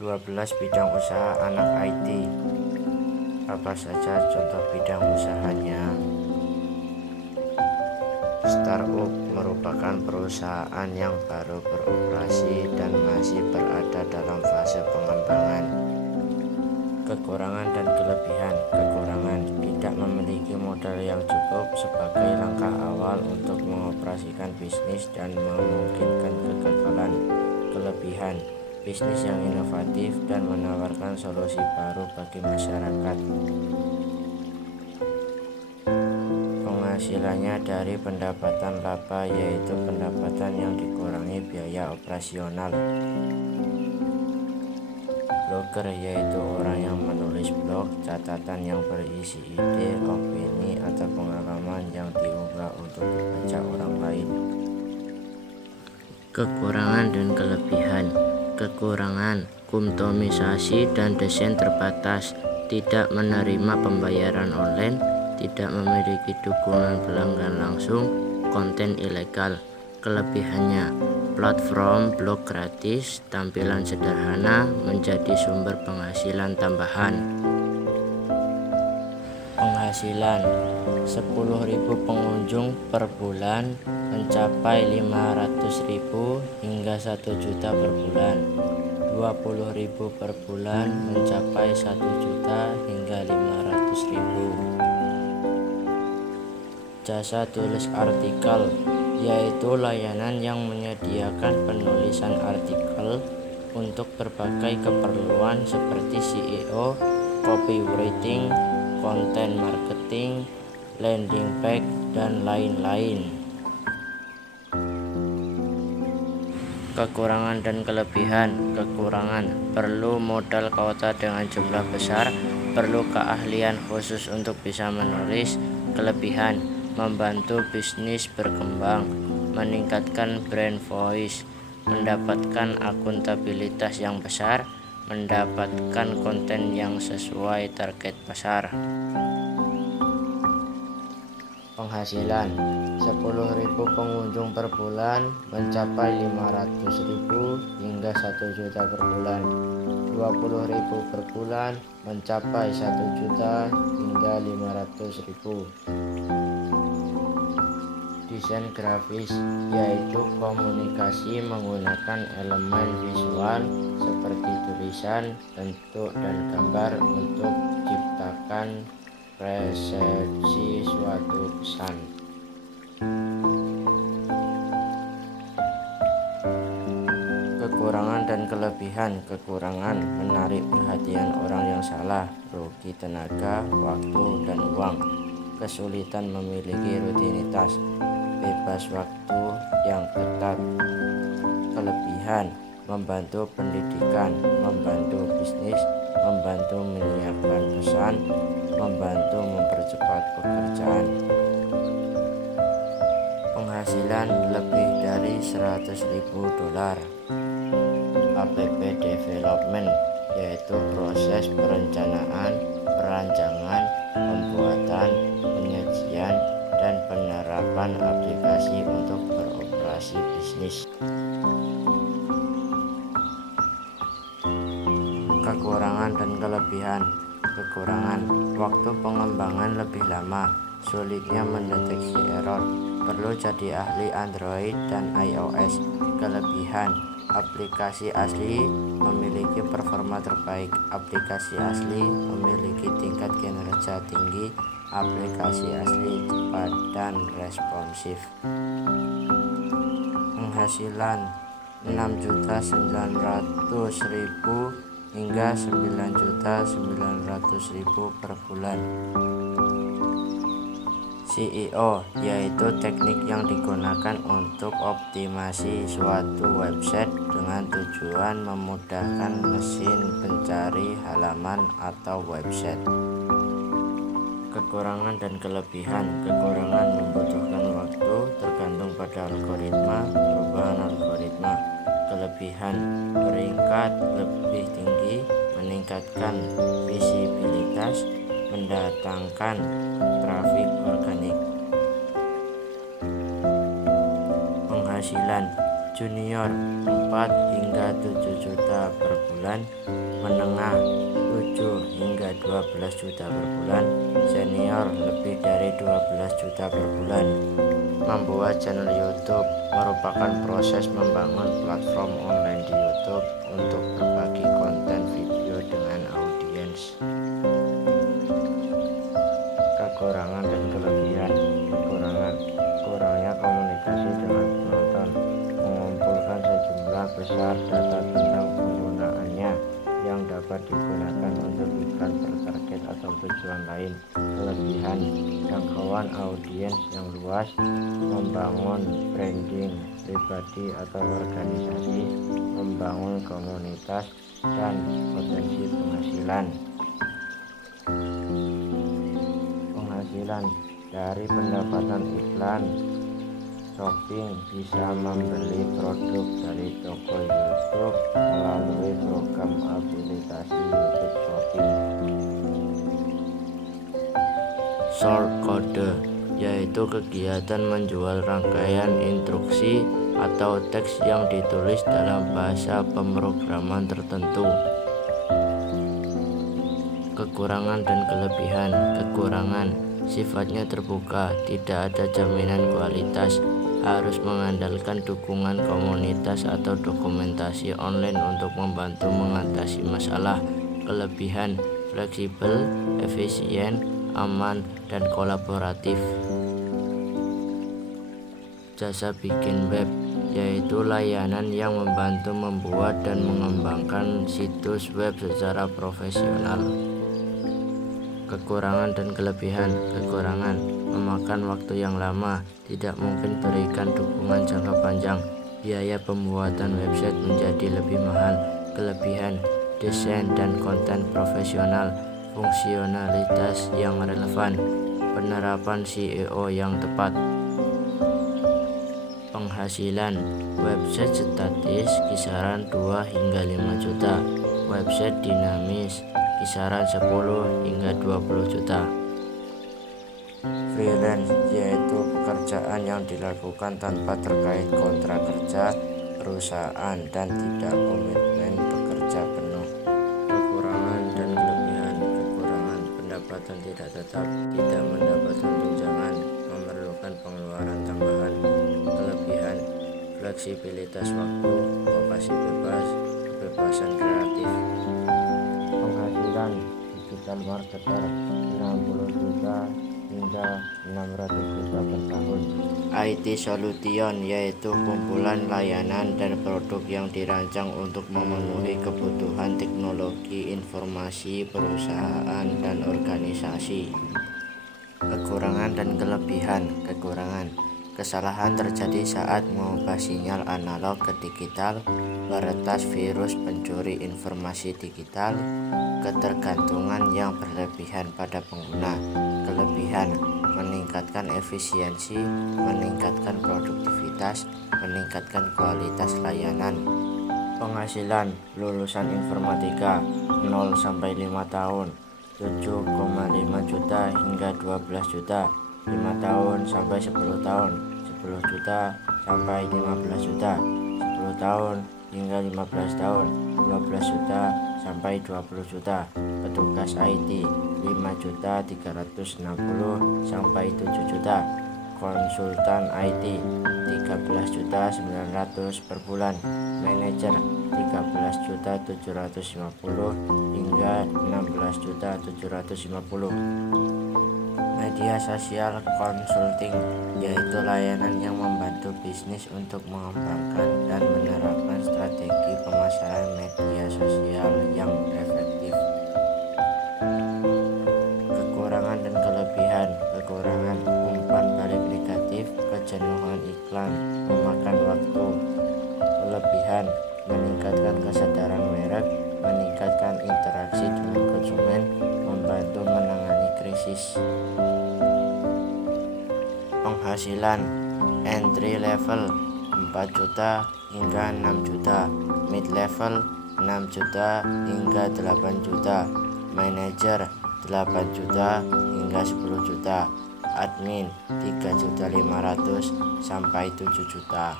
12 bidang usaha anak IT. Apa saja contoh bidang usahanya? Startup merupakan perusahaan yang baru beroperasi dan masih berada dalam fase pengembangan. Kekurangan dan kelebihan. Kekurangan: tidak memiliki modal yang cukup sebagai langkah awal untuk mengoperasikan bisnis dan memungkinkan kegagalan. Kelebihan: bisnis yang inovatif dan menawarkan solusi baru bagi masyarakat. Penghasilannya dari pendapatan laba, yaitu pendapatan yang dikurangi biaya operasional. Blogger, yaitu orang yang menulis blog, catatan yang berisi ide, opini, atau pengalaman yang diunggah untuk dibaca orang lain. Kekurangan dan kelebihan. Kekurangan: kumtomisasi dan desain terbatas, tidak menerima pembayaran online, tidak memiliki dukungan pelanggan langsung, konten ilegal. Kelebihannya: platform blog gratis, tampilan sederhana, menjadi sumber penghasilan tambahan. Penghasilan: 10.000 pengunjung per bulan mencapai 500.000 hingga 1 juta per bulan. 20.000 per bulan mencapai 1 juta hingga 500.000. Jasa tulis artikel, yaitu layanan yang menyediakan penulisan artikel untuk berbagai keperluan seperti SEO, copywriting, konten marketing, landing page, dan lain-lain. Kekurangan dan kelebihan. Kekurangan: perlu modal kuota dengan jumlah besar, perlu keahlian khusus untuk bisa menulis. Kelebihan: membantu bisnis berkembang, meningkatkan brand voice, mendapatkan akuntabilitas yang besar, mendapatkan konten yang sesuai target pasar. Penghasilan: 10.000 pengunjung per bulan mencapai 500.000 hingga 1 juta per bulan. 20.000 per bulan mencapai 1 juta hingga 500.000. Desain grafis, yaitu komunikasi menggunakan elemen visual seperti tulisan, bentuk, dan gambar untuk menciptakan persepsi suatu pesan. Kekurangan dan kelebihan. Kekurangan: menarik perhatian orang yang salah, rugi tenaga, waktu, dan uang. Kesulitan memiliki rutinitas, bebas waktu yang ketat. Kelebihan: membantu pendidikan, membantu bisnis, membantu menyiapkan pesan, membantu mempercepat pekerjaan. Penghasilan lebih dari $100.000. App development, yaitu proses perencanaan, perancangan, pembuatan, penyajian, dan penerapan aplikasi untuk beroperasi bisnis. Kekurangan dan kelebihan. Kekurangan: waktu pengembangan lebih lama, sulitnya mendeteksi error, perlu jadi ahli Android dan iOS. Kelebihan: aplikasi asli memiliki performa terbaik, aplikasi asli memiliki tingkat kinerja tinggi, aplikasi asli cepat dan responsif. Penghasilan: 6.900.000 hingga 9.900.000 per bulan. SEO, yaitu teknik yang digunakan untuk optimasi suatu website dengan tujuan memudahkan mesin pencari halaman atau website. Kekurangan dan kelebihan. Kekurangan: membutuhkan waktu, tergantung pada algoritma, perubahan algoritma. Kelebihan: peringkat lebih tinggi, meningkatkan visibilitas, mendatangkan trafik organik. Penghasilan: junior 4 hingga 7 juta per bulan, menengah 7 hingga 12 juta per bulan, senior lebih dari 12 juta per bulan. Membuat channel YouTube merupakan proses membangun platform online di YouTube untuk berbagi konten video dengan audiens. Kekurangan dan kelebihan. Kurangnya komunikasi dengan penonton, mengumpulkan sejumlah besar data tentang penggunaannya yang dapat digunakan untuk iklan bertarget atau tujuan lain. Kelebihan, jangkauan audiens yang luas, membangun branding pribadi atau organisasi, membangun komunitas, dan potensi penghasilan. Dari pendapatan iklan, shopping bisa membeli produk dari toko YouTube melalui program afiliasi YouTube Shopping. Short code, yaitu kegiatan menjual rangkaian instruksi atau teks yang ditulis dalam bahasa pemrograman tertentu. Kekurangan dan kelebihan. Kekurangan, sifatnya terbuka, tidak ada jaminan kualitas, harus mengandalkan dukungan komunitas atau dokumentasi online untuk membantu mengatasi masalah. Kelebihan, fleksibel, efisien, aman, dan kolaboratif. Jasa bikin web, yaitu layanan yang membantu membuat dan mengembangkan situs web secara profesional. Kekurangan dan kelebihan. Kekurangan, memakan waktu yang lama, tidak mungkin berikan dukungan jangka panjang, biaya pembuatan website menjadi lebih mahal. Kelebihan, desain dan konten profesional, fungsionalitas yang relevan, penerapan SEO yang tepat. Penghasilan, website statis kisaran 2 hingga 5 juta, website dinamis kisaran 10 hingga 20 juta. Freelance, yaitu pekerjaan yang dilakukan tanpa terkait kontrak kerja perusahaan dan tidak komitmen bekerja penuh. Kekurangan dan kelebihan. Kekurangan, pendapatan tidak tetap, tidak mendapatkan tunjangan, memerlukan pengeluaran tambahan. Kelebihan, fleksibilitas waktu, lokasi bebas, kebebasan kreatif. Penghasilan, digital marketer 60 juta hingga 600 juta per tahun. IT Solution, yaitu kumpulan layanan dan produk yang dirancang untuk memenuhi kebutuhan teknologi informasi perusahaan dan organisasi. Kekurangan dan kelebihan. Kekurangan, kesalahan terjadi saat mengubah sinyal analog ke digital, peretas virus pencuri informasi digital, ketergantungan yang berlebihan pada pengguna. Kelebihan, meningkatkan efisiensi, meningkatkan produktivitas, meningkatkan kualitas layanan. Penghasilan, lulusan informatika 0-5 tahun 7,5 juta hingga 12 juta, 5 tahun sampai 10 tahun 10 juta sampai 15 juta, 10 tahun hingga 15 tahun 12 juta sampai 20 juta. Petugas IT 5.360 sampai 7 juta. Konsultan IT 13.900 per bulan. Manajer 13.750 hingga 16.750. Media sosial consulting, yaitu layanan yang membantu bisnis untuk mengembangkan dan menerapkan strategi pemasaran media sosial yang efektif. Kekurangan dan kelebihan. Kekurangan, umpan balik negatif, kejenuhan iklan, memakan waktu. Kelebihan, meningkatkan kesadaran merek, meningkatkan interaksi dengan konsumen, membantu menangani krisis. Penghasilan, entry level 4 juta hingga 6 juta, mid level 6 juta hingga 8 juta, manager 8 juta hingga 10 juta, admin 3.500.000 sampai 7 juta.